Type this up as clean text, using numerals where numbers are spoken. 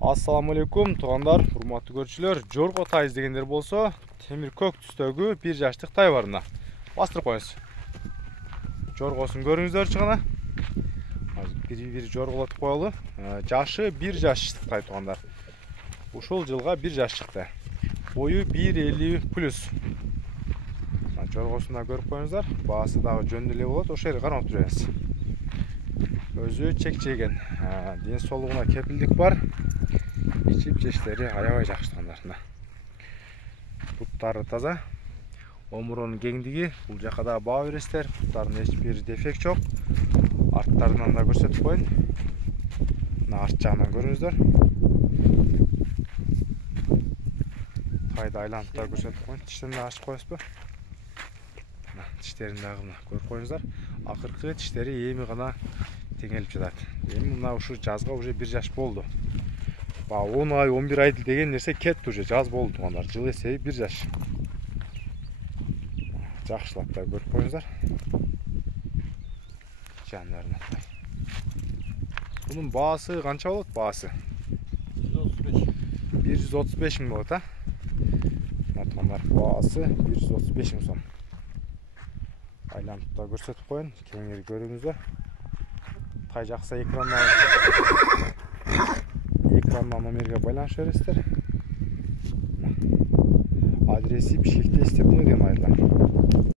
Assalamu алейкум туғандар, урматтуу көрүүчүлөр. Жорго тай издегендер болсо, темир көк түстөгү 1 жаштык тай барына бастырып коюңуз. Жоргосун көрүңүздөрчү гана. Бир жорголотуп коелу. Жашы 1 жаштык тай туғандар. Ушул жылга 1 жаш чыкты. Бою 1.50 плюс. Жоргосун да көрүп коюңуздар. Баасы дагы жөнүндө эле болот. Ошол жерге карап турабыз. Өзү чек-чеген. Ден соолугуна кепилдик бар. İçip çeşitleri aябай жакшы. Буттары таза. Омуронун кеңдиги, бул жака да баа бересиздер. Буттардын эч бир дефект жок. Арттарынан да көрсөтүп коеюн. Мына арт жагынан көрүңүздөр. Тайды айланып да көрсөтүп коеюн. Тиштерин да ачып коесузбу? Тиштерин дагы мына көрүп коюңуздар. Акыркы тиштери эми гана теңелип жатат. Эми мына ушу жазга уже 1 жаш болду. 10 ай, 11 ай деген нерсе кетти уже, жаз болду туғандар. Жыл эсеби 1 жаш. Жакшылап да көрүп коюңуздар. Жандарына. Бунун баасы канча болот? Баасы 135 миң болот, а? Туғандар, баасы 135 миң сом. Айланып да көрсөтүп коеюн, кеңири көрүңүздөр. Тай жакса экрандан номерге байланышып бересиздер. Адреси Бишкекте Степной деген айылда.